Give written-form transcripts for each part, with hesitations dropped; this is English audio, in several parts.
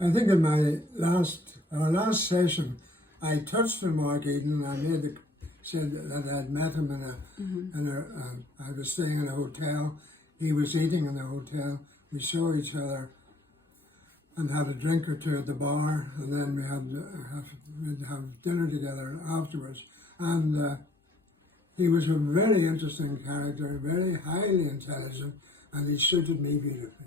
I think in our last session, I touched on Mark Eden. I said that I'd met him I was staying in a hotel. He was eating in the hotel. We saw each other and had a drink or two at the bar, and then we'd have dinner together afterwards. And he was a very interesting character, very highly intelligent, and he suited me beautifully.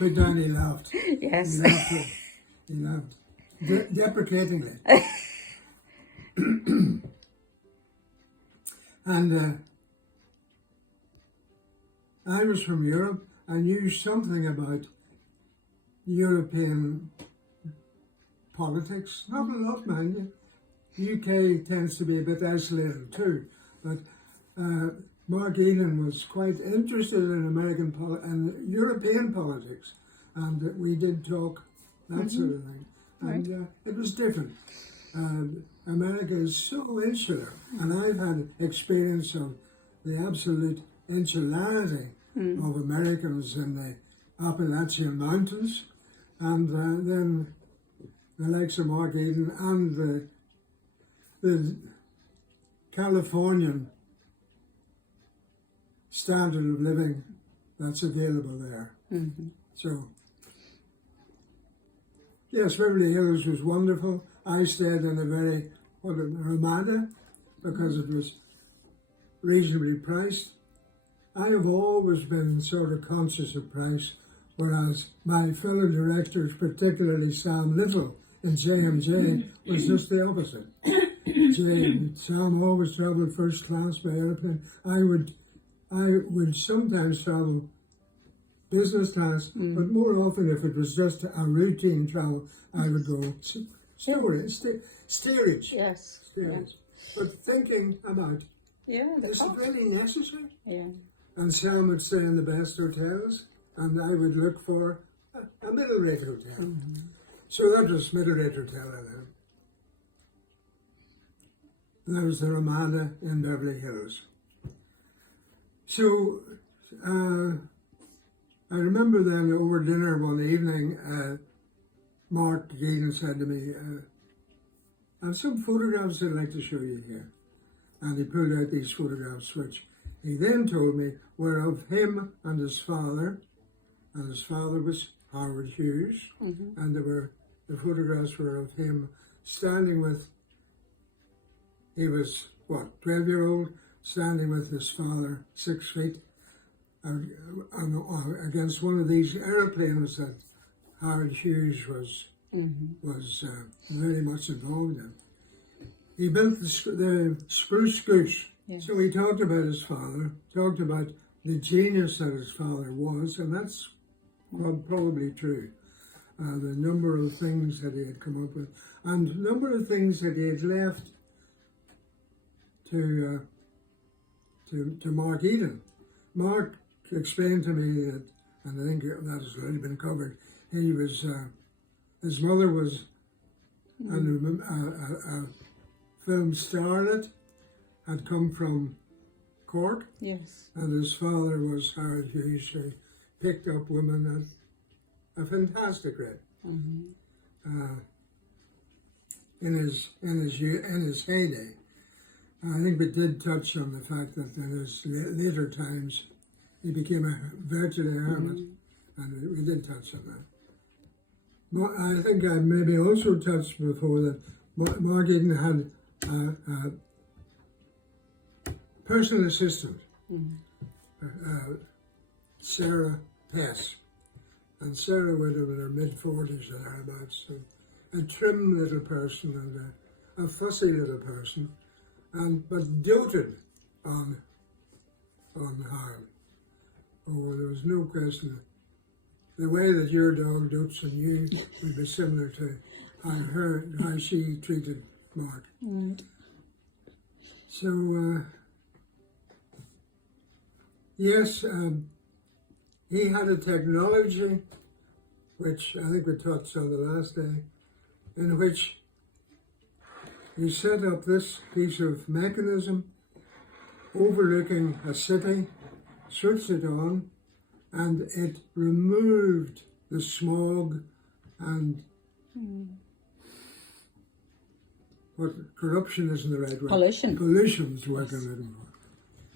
But then he laughed. Yes. He laughed deprecatingly. And I was from Europe. I knew something about European politics. Not a lot, mind you. UK tends to be a bit isolated too. But Mark Eden was quite interested in American and European politics. And we did talk, that sort of thing. And it was different. America is so insular. And I've had experience of the absolute insularity of Americans in the Appalachian Mountains, and then the likes of Mark Eden and the Californian standard of living that's available there. So, yes, Beverly Hills was wonderful. I stayed in a Ramada, because it was reasonably priced. I have always been sort of conscious of price, whereas my fellow directors, particularly Sam Little in J&J, was just the opposite. Sam always travelled first class by airplane. I would sometimes travel business class, but more often, if it was just a routine travel, I would go steerage. Yes. Steerage. But thinking about, is it really necessary? Yeah. And Sam would stay in the best hotels, and I would look for a middle-rate hotel. So that was middle-rate hotel, I think. That was the Ramada in Beverly Hills. So I remember then over dinner one evening, Mark Eden said to me, I have some photographs I'd like to show you here. And he pulled out these photographs, which he then told me were of him and his father was Howard Hughes, and the photographs were of him standing with, he was, 12-year-old, standing with his father, 6 feet, against one of these airplanes that Howard Hughes was very much involved in. He built the Spruce Goose. Yes. So he talked about his father, talked about the genius that his father was, and that's probably true. The number of things that he had come up with, and the number of things that he had left to Mark Eden. Mark explained to me that, and I think that has already been covered, he was, his mother was a film starlet, had come from Cork. Yes. And his father was Howard Hughes, who picked up women at a fantastic rate. In his heyday. I think we did touch on the fact that in his later times he became virtually a hermit, and we did touch on that. I think I maybe also touched before that Mark Eden had a personal assistant, Sarah Pess, and Sarah would have been in her mid-40s or thereabouts, a trim little person and a fussy little person, but doted on Howard. Oh, there was no question. The way that your dog dotes on you would be similar to how she treated Mark. So, yes, he had a technology, which I think we touched on the last day, in which he set up this piece of mechanism overlooking a city, switched it on, and it removed the smog and what corruption isn't the right word. Pollution. Pollution's what I'm looking for.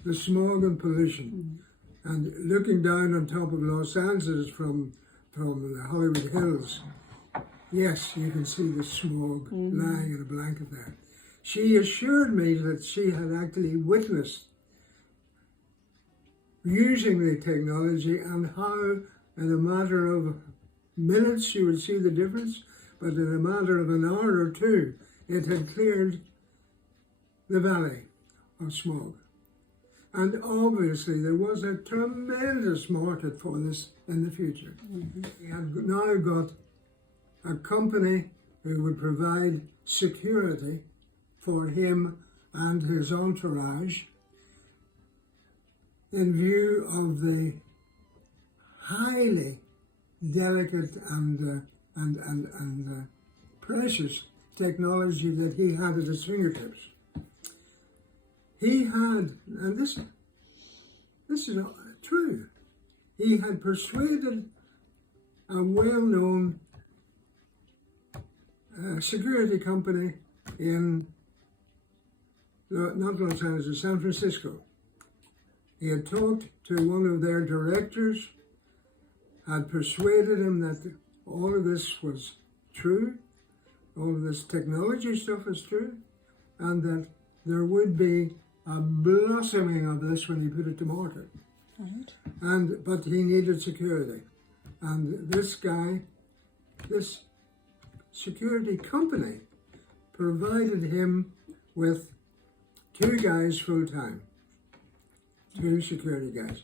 The smog and pollution. And looking down on top of Los Angeles from the Hollywood Hills, yes, you can see the smog lying in a blanket there. She assured me that she had actually witnessed using the technology and how in a matter of minutes she would see the difference, but in a matter of an hour or two, it had cleared the valley of smog. And obviously there was a tremendous market for this in the future. We have now got a company who would provide security for him and his entourage in view of the highly delicate and precious technology that he had at his fingertips. He had, and this is true, he had persuaded a well-known security company in, not Los Angeles, San Francisco. He had talked to one of their directors, had persuaded him that all of this was true, all of this technology stuff is true, and that there would be a blossoming of this when he put it to market. Right. But he needed security. And this guy, this security company, provided him with 2 guys full-time, 2 security guys.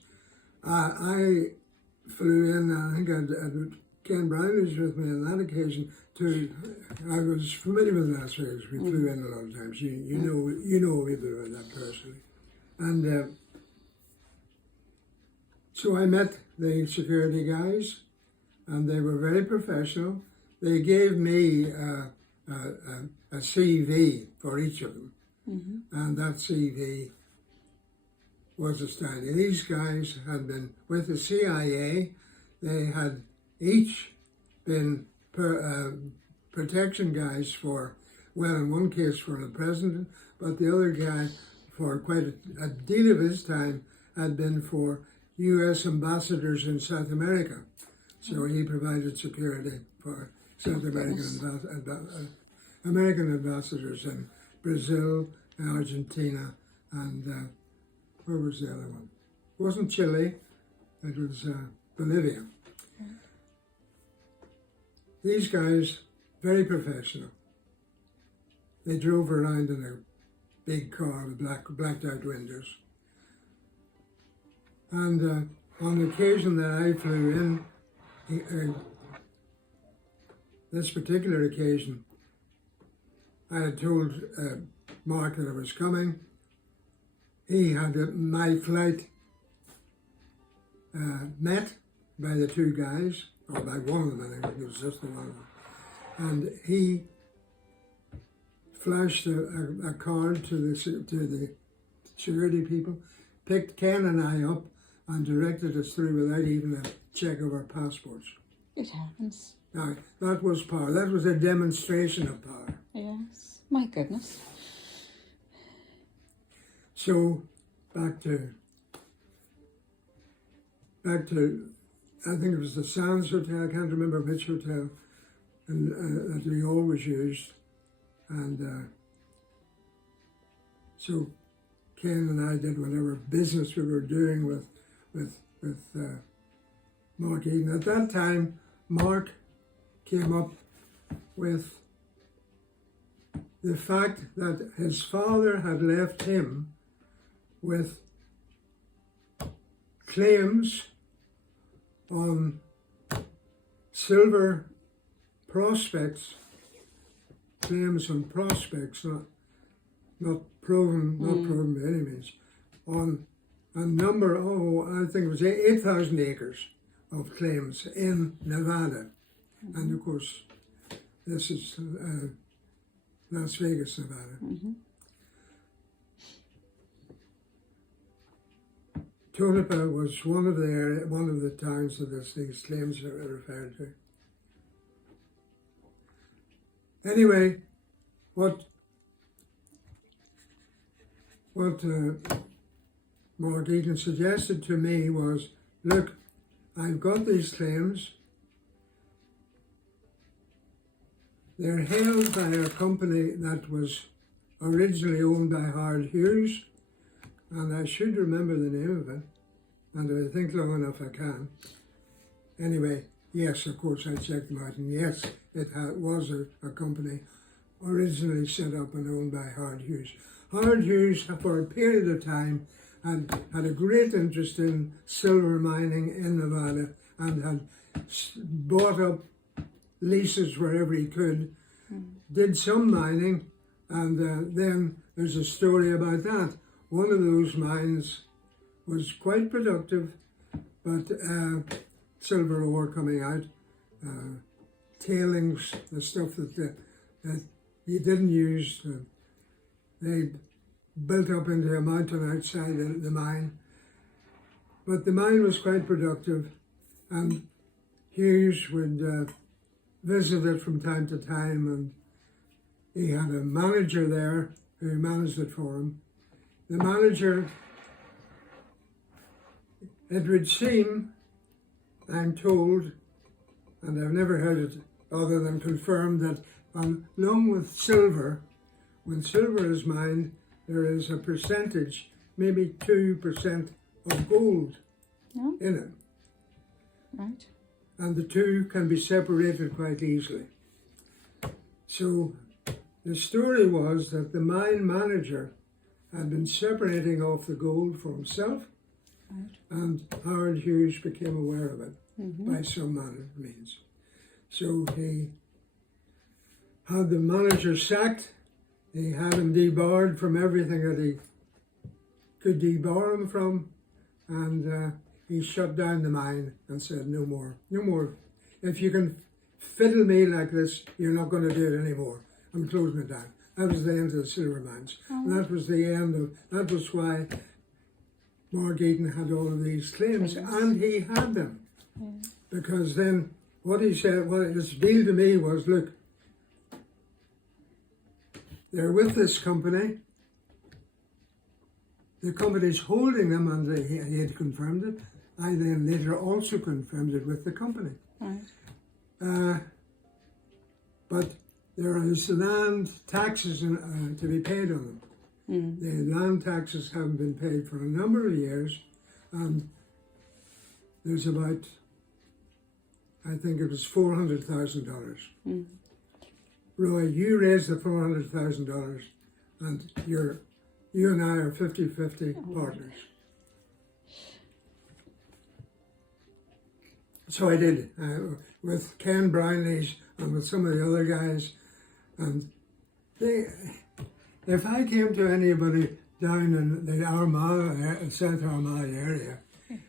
I flew in, I think Ken Brown was with me on that occasion. I was familiar with Las Vegas. We flew in a lot of times. You know a bit about that personally. And so I met the security guys, and they were very professional. They gave me a CV for each of them, and that CV was astounding. These guys had been with the CIA. They had each been protection guys for, well, in one case for the president, but the other guy for quite a deal of his time had been for U.S. ambassadors in South America. So he provided security for South American American ambassadors in Brazil and Argentina, and where was the other one? It wasn't Chile, it was Bolivia. These guys, very professional. They drove around in a big car with blacked out windows. And on the occasion that I flew in, this particular occasion, I had told Mark that I was coming. He had my flight met by the 2 guys, or by one of them, I think it was just the one of them. And he flashed a card to the security people, picked Ken and I up, and directed us through without even a check of our passports. It happens. Now, that was power. That was a demonstration of power. Yes. My goodness. So, back to, I think it was the Sands Hotel, I can't remember which hotel, and that we always used. And so Ken and I did whatever business we were doing with Mark Eden. At that time, Mark came up with the fact that his father had left him with claims on silver prospects, claims on prospects, not proven by any means, on a number, I think it was 8,000 acres of claims in Nevada. And of course, this is Las Vegas, Nevada. Tonopah was one of the towns that these claims are referred to. Anyway, what Mark Eaton suggested to me was, look, I've got these claims. They're held by a company that was originally owned by Howard Hughes, and I should remember the name of it, and I think long enough I can. Anyway, yes, of course, I checked them out, and yes, it was a company originally set up and owned by Howard Hughes. Howard Hughes, for a period of time, had a great interest in silver mining in Nevada and had bought up leases wherever he could, did some mining, and then there's a story about that. One of those mines was quite productive, but silver ore coming out, tailings, the stuff that you didn't use, they built up into a mountain outside the mine. But the mine was quite productive, and Hughes would visit it from time to time, and he had a manager there who managed it for him. The manager, it would seem, I'm told, and I've never heard it other than confirmed, that along with silver, when silver is mined, there is a percentage, maybe 2% of gold in it. Right. And the two can be separated quite easily. So the story was that the mine manager had been separating off the gold for himself, and Howard Hughes became aware of it by some manner of means. So he had the manager sacked, he had him debarred from everything that he could debar him from, and he shut down the mine and said, no more. If you can fiddle me like this, you're not going to do it anymore. I'm closing it down. That was the end of the silver mines. And that was that was why Mark Eaton had all of these claims, and he had them. Because then what he said, his deal to me was, look, they're with this company. The company's holding them, and he had confirmed it. I then later also confirmed it with the company. Right. But there is land taxes to be paid on them. The land taxes haven't been paid for a number of years, and there's about, I think it was $400,000. Roy, you raised the $400,000, and you and I are 50-50 partners. So I did, with Ken Brownlees and with some of the other guys, and if I came to anybody down in the Armagh, South Armagh area,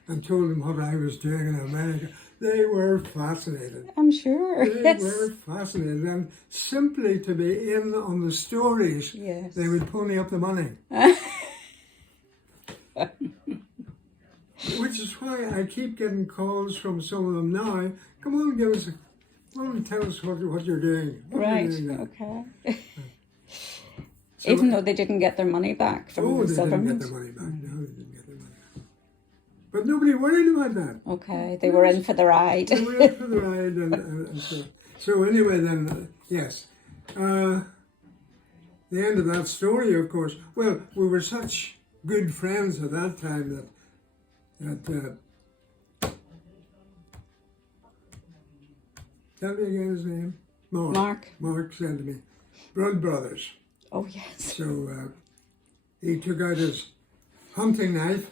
and told them what I was doing in America, they were fascinated. I'm sure. They were fascinated, and simply to be in on the stories, they would pony up the money. Which is why I keep getting calls from some of them now. Come on, tell us what you're doing. Okay. So, even though they didn't get their money back from the silver mines. They didn't get their money back. No, they didn't get their money back. But nobody worried about that. Okay, they were in for the ride. They were in for the ride, and so anyway, then, yes. The end of that story, of course, well, we were such good friends at that time that tell me again his name? Mark. Mark said to me, blood brothers. Oh, yes. So he took out his hunting knife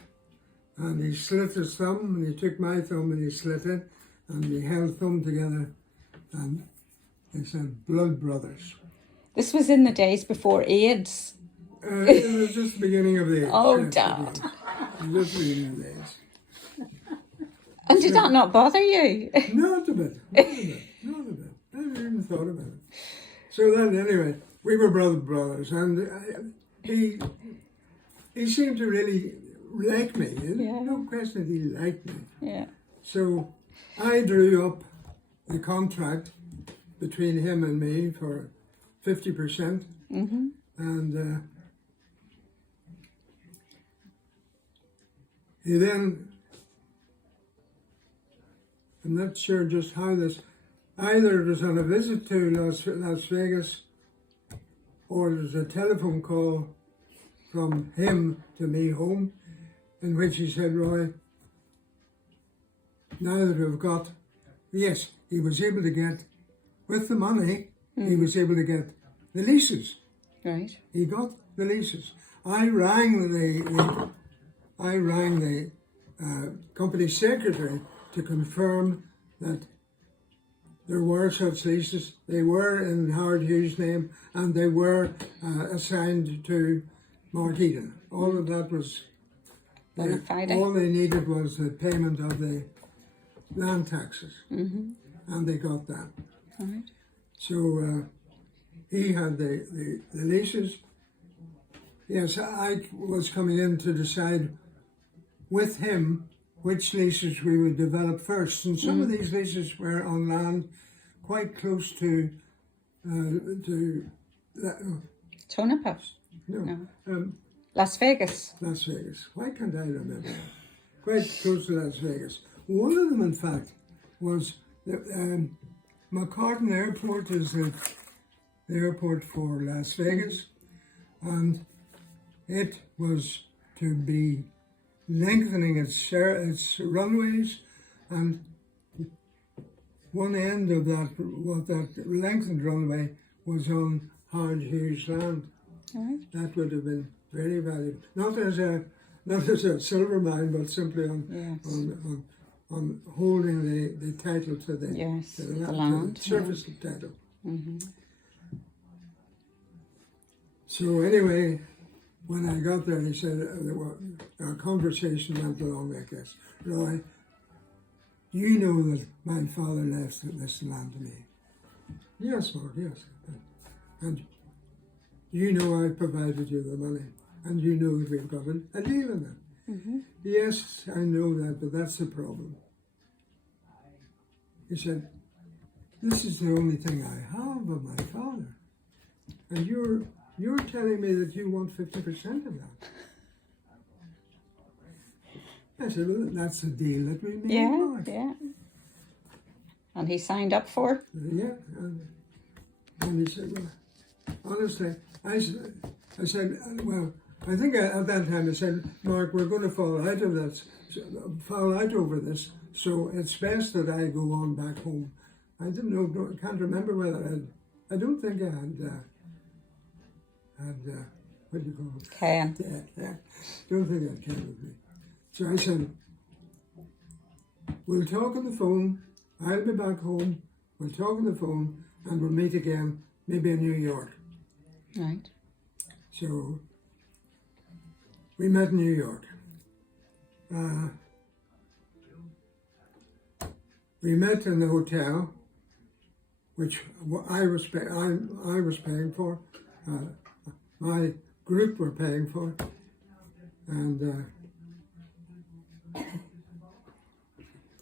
and he slit his thumb, and he took my thumb and he slit it, and he held thumb together, and he said, blood brothers. This was in the days before AIDS. It was just the beginning of the AIDS. Oh, yes, Dad. Just the beginning of the AIDS. And did that not bother you? Not a bit. Not a bit. I never even thought about it. So then, anyway, we were brothers, and he seemed to really like me. Yeah. No question he liked me. Yeah. So I drew up the contract between him and me for 50%. Mm-hmm. And he then, I'm not sure just how this, either it was on a visit to Las Vegas or it was a telephone call from him to me home in which he said, Roy, now that we've got, yes, he was able to get, with the money, he was able to get the leases. Right. He got the leases. I rang the company secretary to confirm that there were such leases. They were in Howard Hughes' name, and they were assigned to Mark Eden. All of that was. Bona fide. All they needed was the payment of the land taxes, and they got that. Right. So he had the leases. Yes, I was coming in to decide with him which leases we would develop first. And some of these leases were on land quite close to Tonopah. no, Las Vegas. Las Vegas. Why can't I remember that? Quite close to Las Vegas. One of them, in fact, was McCartan Airport is the airport for Las Vegas, and it was to be lengthening its runways, and one end of that lengthened runway was on Howard Hughes land. Right. That would have been very valuable, not as a silver mine, but simply on holding the title to the the land, surface title. So anyway, when I got there, he said, our conversation went along like this. Roy, you know that my father left this land to me. Yes, Mark, yes. And you know I provided you the money, and you know that we've got a deal in it. Yes, I know that, but that's the problem. He said, this is the only thing I have of my father, and you're telling me that you want 50% of that. I said, well, that's the deal that we made. Yeah, Mark. yeah. And he signed up for? Yeah, and he said, well, honestly, I said, well, I think at that time I said, Mark, we're going to fall out over this, so it's best that I go on back home. I didn't know, can't remember whether I don't think I had what do you call it? Ken. Yeah. Don't think I had Ken with me. So I said, we'll talk on the phone, I'll be back home, we'll talk on the phone, and we'll meet again, maybe in New York. Right. So we met in New York. We met in the hotel, which I was paying for. My group were paying for, and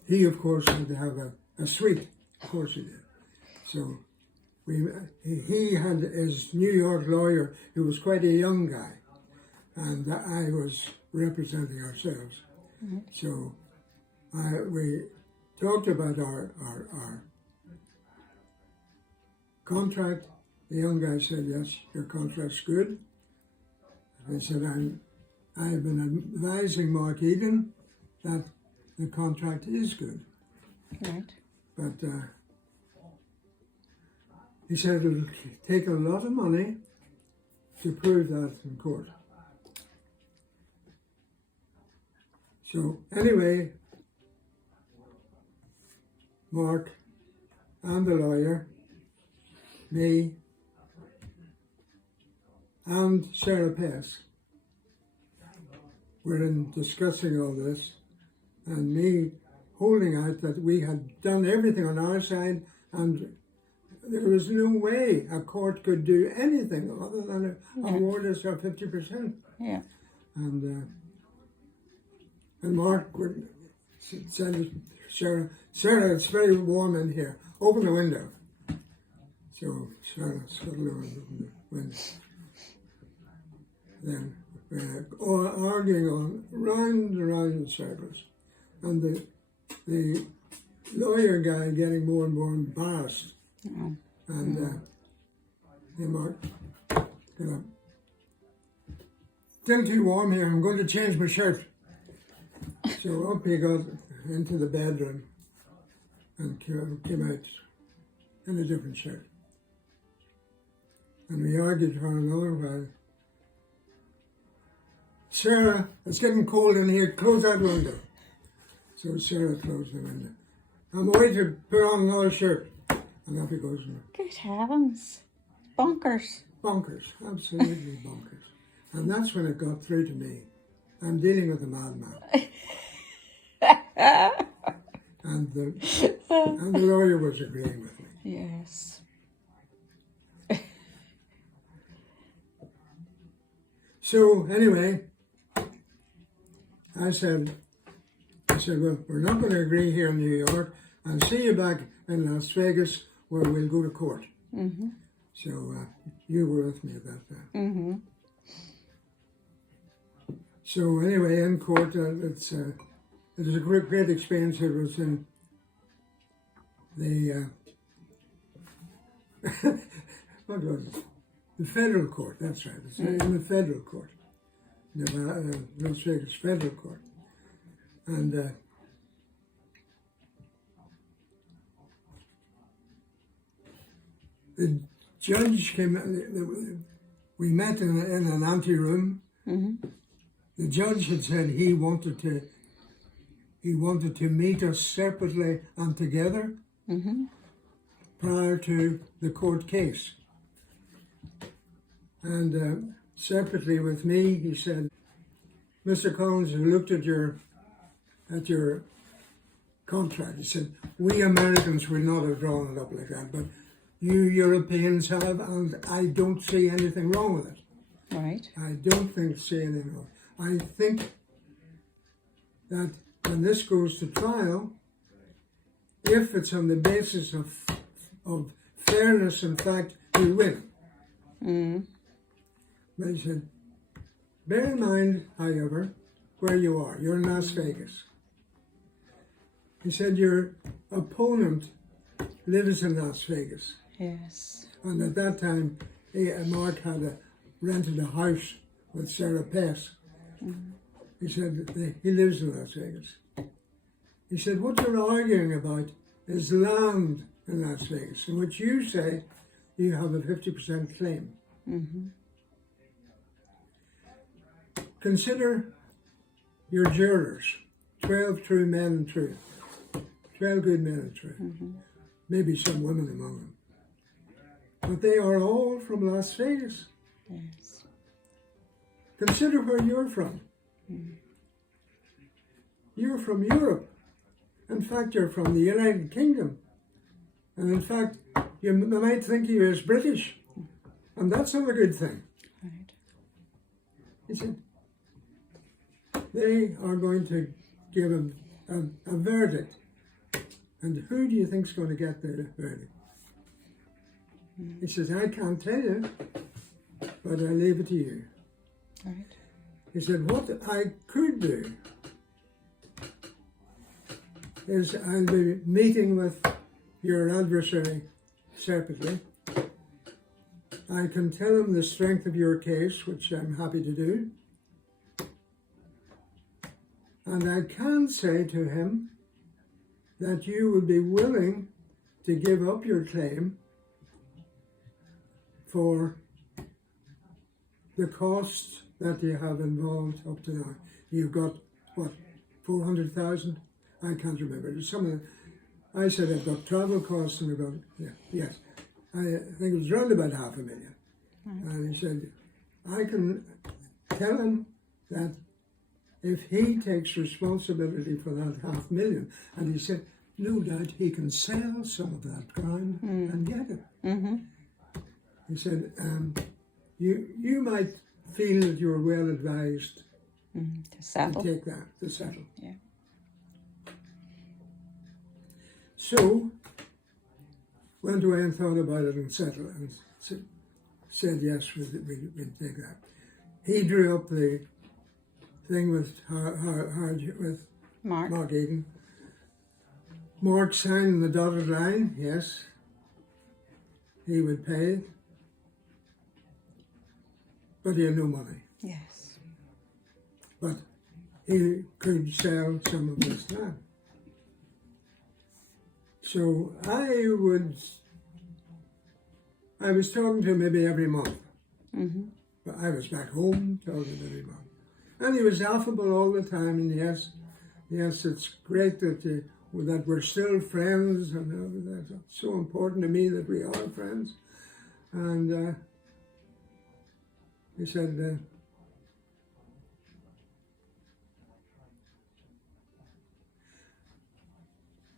he, of course, had to have a suite. Of course, he did. So he had his New York lawyer, who was quite a young guy, and I was representing ourselves. So we talked about our contract. The young guy said, yes, your contract's good. I said, I've been advising Mark Eden that the contract is good. Right. But he said it'll take a lot of money to prove that in court. So anyway, Mark and the lawyer, me, and Sarah Pass were in discussing all this, and me holding out that we had done everything on our side, and there was no way a court could do anything other than award us our 50%. Yeah. And And Mark would said to Sarah, Sarah, it's very warm in here. Open the window. So Sarah scuttled over the window. Then arguing on round and round in circles. And the lawyer guy getting more and more embarrassed. Oh. And he Mark, still too warm here, I'm going to change my shirt. So up he got into the bedroom and came out in a different shirt. And we argued for another while. Sarah, it's getting cold in here, close that window. So Sarah closed the window. I'm away to put on another shirt. And off he goes. Good heavens. Bonkers. Bonkers, absolutely bonkers. And that's when it got through to me. I'm dealing with a madman. and the lawyer was agreeing with me. Yes. So anyway, I said, well, we're not going to agree here in New York. I'll see you back in Las Vegas where we'll go to court. Mm-hmm. So you were with me at that time. Mm-hmm. So anyway, in court, it was a great experience. It was in the what was it? The federal court. That's right. It's in the federal court, Las Vegas federal court, and the judge came. We met in an anteroom. Mm-hmm. The judge had said he wanted to meet us separately and together Mm-hmm. prior to the court case. And separately with me, he said, Mr. Collins, I looked at your contract. He said, we Americans would not have drawn it up like that, but you Europeans have, and I don't see anything wrong with it. Right. I don't see anything wrong. I think that when this goes to trial, if it's on the basis of fairness and fact, you win. Mm. But he said, bear in mind, however, where you are. You're in Las Vegas. He said, your opponent lives in Las Vegas. Yes. And at that time, Mark had rented a house with Sarah Pess. Mm-hmm. He said he lives in Las Vegas. He said, what you're arguing about is land in Las Vegas, in which you say you have a 50% claim. Mm-hmm. Consider your jurors, 12 true men and true, 12 good men and true, mm-hmm. maybe some women among them. But they are all from Las Vegas. Yes. Consider where you're from. Mm. You're from Europe. In fact, you're from the United Kingdom. And in fact, you might think you're as British. And that's not a good thing. Right. He said, they are going to give a verdict. And who do you think's going to get the verdict? Mm. He says, I can't tell you, but I leave it to you. Right. He said, what I could do is I'll be meeting with your adversary separately. I can tell him the strength of your case, which I'm happy to do. And I can say to him that you would be willing to give up your claim for the costs that you have involved up to now. You've got, what, 400,000? I can't remember. There's some of the, I said I've got travel costs and I've got, yes. I think it was around about $500,000. Mm-hmm. And he said, I can tell him that if he takes responsibility for that $500,000, and he said, no doubt he can sell some of that ground and get it. Mm-hmm. He said, you might feel that you're well advised To to settle. take that, to settle. Yeah. So, went away and thought about it and settled and said yes, we'd take that. He drew up the thing with Mark. Mark Eden. Mark signed the dotted line, yes. He would pay it. But he had no money. Yes. But he could sell some of his land. So I was talking to him maybe every month. But I was back home talking to him every month. And he was affable all the time, and yes, it's great that we're still friends, and that's so important to me that we are friends. And he said,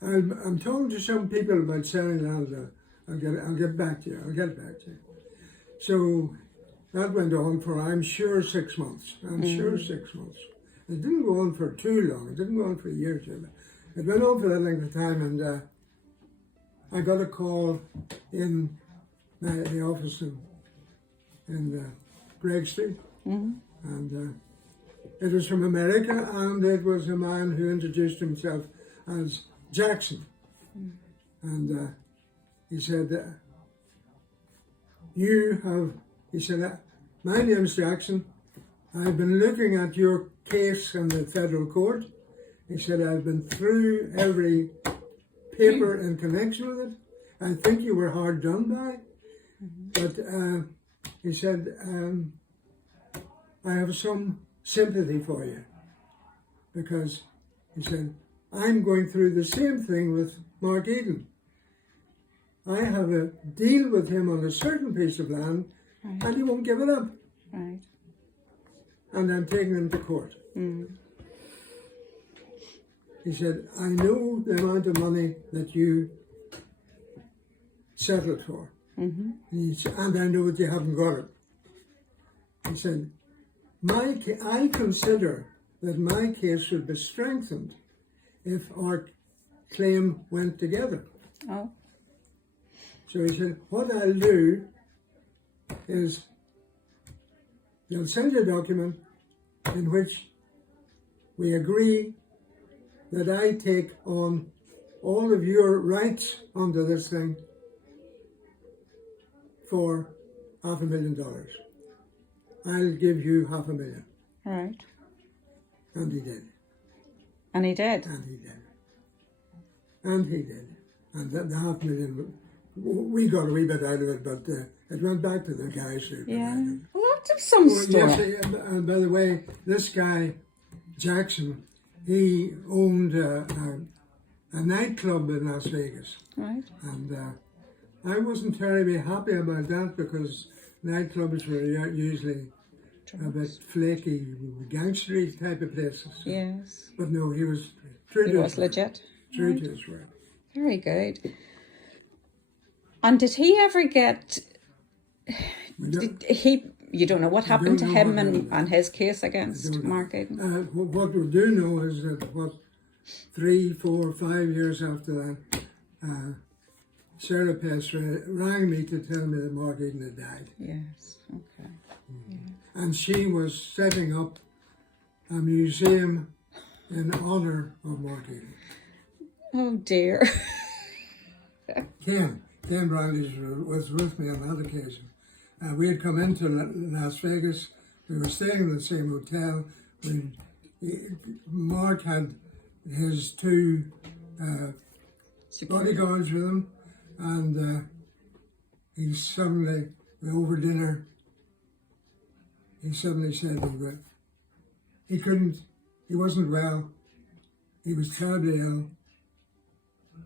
I'm talking to some people about selling land. I'll get back to you. I'll get back to you. So that went on for, I'm sure, 6 months. Sure 6 months. It didn't go on for too long. It didn't go on for a year or two. It went on for that length of time, and I got a call in the office in Greg Street, and it was from America, and it was a man who introduced himself as Jackson, and he said, my name's Jackson. I've been looking at your case in the federal court. He said, I've been through every paper in connection with it. I think you were hard done by. But he said, I have some sympathy for you. Because he said, I'm going through the same thing with Mark Eden. I have a deal with him on a certain piece of land, and he won't give it up. Right. And I'm taking him to court. He said, I know the amount of money that you settled for. And I know that you haven't got it. He said, I consider that my case should be strengthened if our claim went together. Oh. So he said, what I'll do is you'll send you a document in which we agree that I take on all of your rights under this thing for $500,000. I'll give you $500,000. Right. And he did. And he did. And he did. And he did. And the $500,000, we got a wee bit out of it, but it went back to the guys who provided it. Well, that's some story. Yes, and by the way, this guy, Jackson, he owned a nightclub in Las Vegas. Right. And I wasn't terribly happy about that because nightclubs were usually a bit flaky, gangstery type of places. So. Yes. But no, he was true He to was his word. legit. True to his word. Very good. And did he ever get... You don't know what happened to know him what happened. and his case against don't know. Mark Eden? What we do know is that 3, 4, 5 years after that, Sarah Pest rang me to tell me that Mark Eden had died. Yes, okay. And she was setting up a museum in honour of Mark Eden. Oh dear. Ken Bradley was with me on that occasion. We had come into Las Vegas. We were staying in the same hotel. Mark had his 2 bodyguards with him, and he suddenly, over dinner, he suddenly said he wasn't well, he was terribly ill,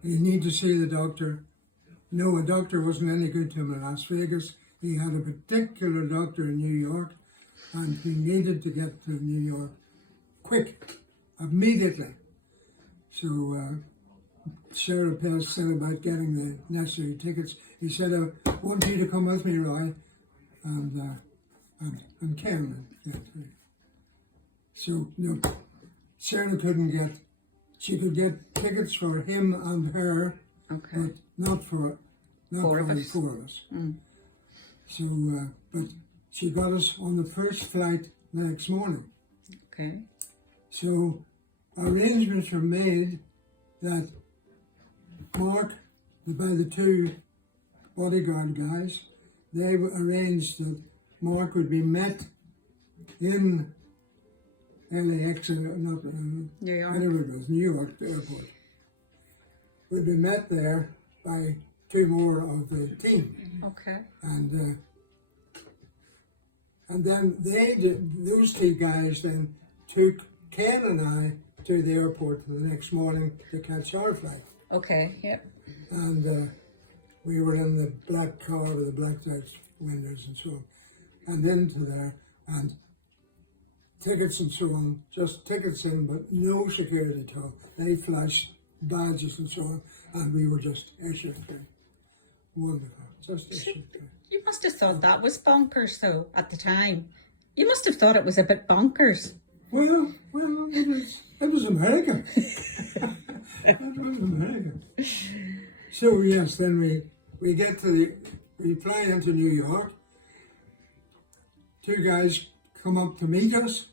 he needed to see the doctor. No, a doctor wasn't any good to him in Las Vegas. He had a particular doctor in New York, and he needed to get to New York quick, immediately. So Sarah Pest said about getting the necessary tickets. He said, I want you to come with me, Roy, and Ken. So, no, Sarah couldn't get, she could get tickets for him and her, Okay. but not for the four of us. Mm. So, but she got us on the first flight the next morning. Okay. So arrangements were made that Mark, by the two bodyguard guys, they arranged that Mark would be met in LAX, not New York. whatever it was, New York airport. Would be met there by two more of the team. Okay. And then those two guys then took Ken and I to the airport the next morning to catch our flight. Okay. Yep. And we were in the black car with the black lights, windows and so on. And into there, and tickets and so on, just tickets in, but no security at all. They flashed badges and so on, and we were just issued through. Wonderful, just issued through. You must have thought that was bonkers, though, at the time. You must have thought it was a bit bonkers. Well, it was America. It was America. So yes, then we get to we fly into New York. Two guys come up to meet us.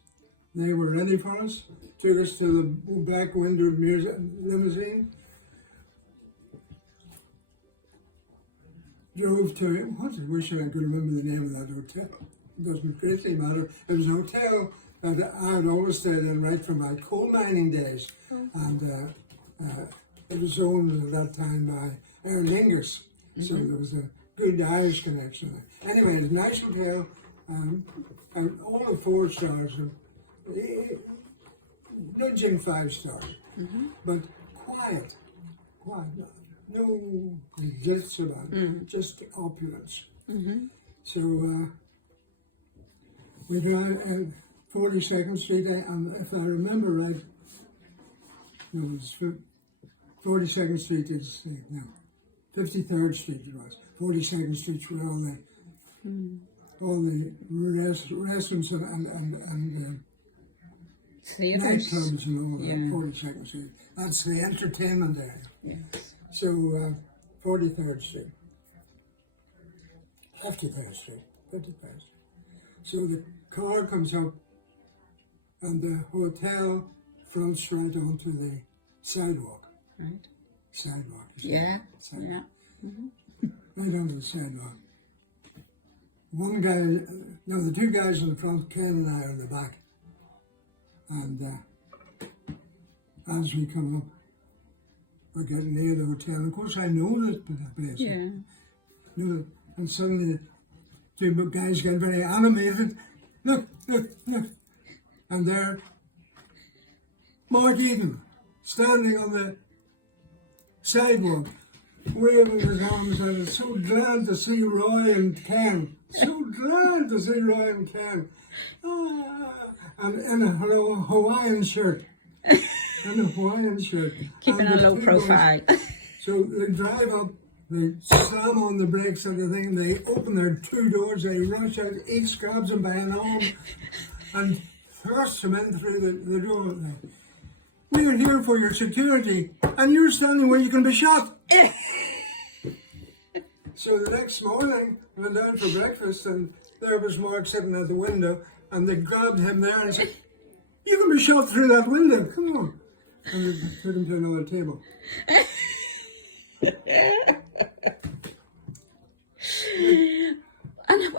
They were ready for us. Took us to the black windowed limousine. Drove to what? I wish I could remember the name of that hotel. It doesn't greatly matter. It was a hotel that I had always stayed in right from my coal mining days, and it was owned at that time by Aer Lingus, so there was a good Irish connection. Anyway, it was a nice hotel, and all of 4 stars, and nudging 5 stars, but quiet, no glitz about it, just opulence. So we drive 42nd Street, and if I remember right, no, it was 42nd Street is, no, 53rd Street it was. 42nd Street were all the restaurants and Theatres. nightclubs and all that, Yeah. 42nd Street. That's the entertainment area. Yes. So 43rd Street, 53rd Street, 53rd Street. So the car comes up and the hotel fronts right onto the sidewalk. Right. Sidewalk. Yeah. Sidewalk. Yeah. Right onto the sidewalk. One guy, no, the two guys in the front, Ken and I are in the back. And as we come up, we're getting near the hotel. Of course, I know this place. Yeah. And suddenly, two guys get very animated. Look. And there, Mark Eden, standing on the sidewalk, waving his arms and so glad to see Roy and Ken. So glad to see Roy and Ken. And in a Hawaiian shirt. Keeping a low profile. So they drive up, they slam on the brakes and the thing, they open their 2 doors, they rush out, each grabs him by an arm and thrust him in through the door. We are here for your security, and you're standing where you can be shot. So the next morning, I went down for breakfast, and there was Mark sitting at the window, and they grabbed him there and said, "You can be shot through that window, come on." And they took him to another table.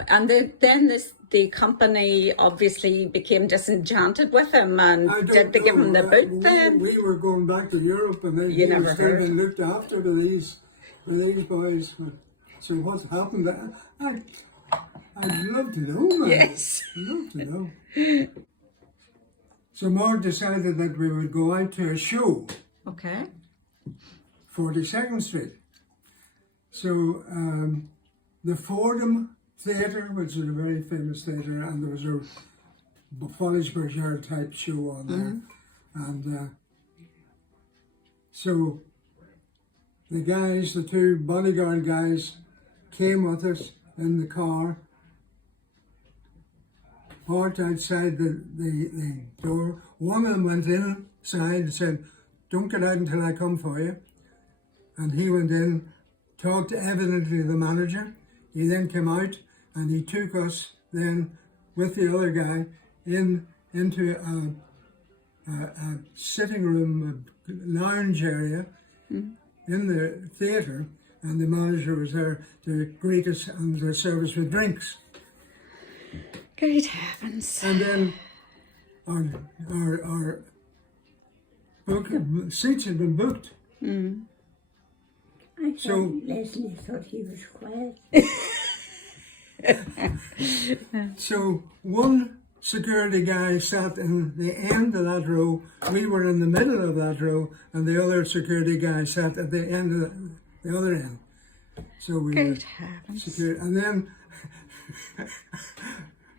And the company obviously became disenchanted with him, and did they give him the boot then? We were going back to Europe, and they never still heard. been looked after by these boys. So what's happened? I'd love to know, man. Yes. I'd love to know. So Mark decided that we would go out to a show, Okay. 42nd Street. So the Fordham Theatre, which is a very famous theatre, and there was a Foliage Bergère type show on there. And so the guys, the 2 bodyguard guys, came with us in the car parked outside the door. One of them went inside and said, "Don't get out until I come for you." And he went in, talked evidently to the manager. He then came out and he took us then with the other guy into a sitting room, a lounge area in the theatre, and the manager was there to greet us and to serve us with drinks. Good heavens. And then our seats had been booked. I thought So- Leslie thought he was quiet. So one security guy sat in the end of that row. We were in the middle of that row, and the other security guy sat at the end of the other end. So we were Good heavens. secure. And then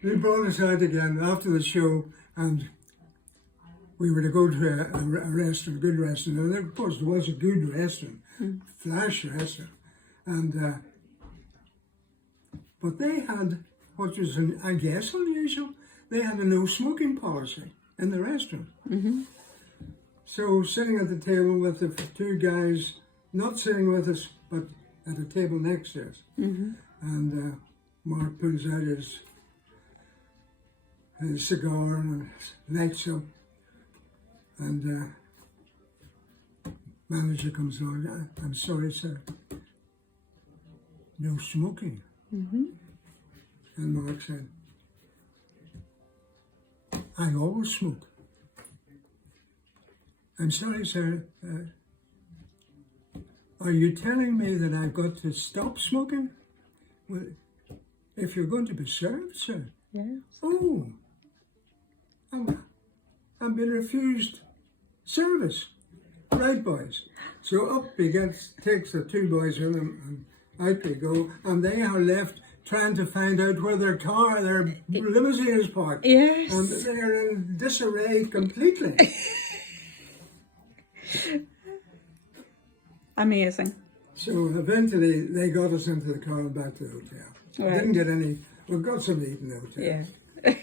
they brought us out again after the show, and we were to go to a restaurant, good restaurant. And of course, there was a good restaurant, flash restaurant, and but they had what was, I guess, unusual. They had a no smoking policy in the restaurant. So sitting at the table with the two guys, not sitting with us, but at a table next to us, and Mark pulls out his cigar and lights up, and manager comes on. "I'm sorry, sir. No smoking." And Mark said, "I always smoke." "I'm sorry, sir. Are you telling me that I've got to stop smoking?" "Well, if you're going to be served, sir." Yes. "Oh, I've been refused service." "Right, boys." So up he takes the two boys with him, and out they go, and they are left trying to find out where their limousine is parked. Yes. And they're in disarray completely. Amazing. So eventually they got us into the car and back to the hotel. Right. Didn't get any, we got some to eat in the hotel. Yeah.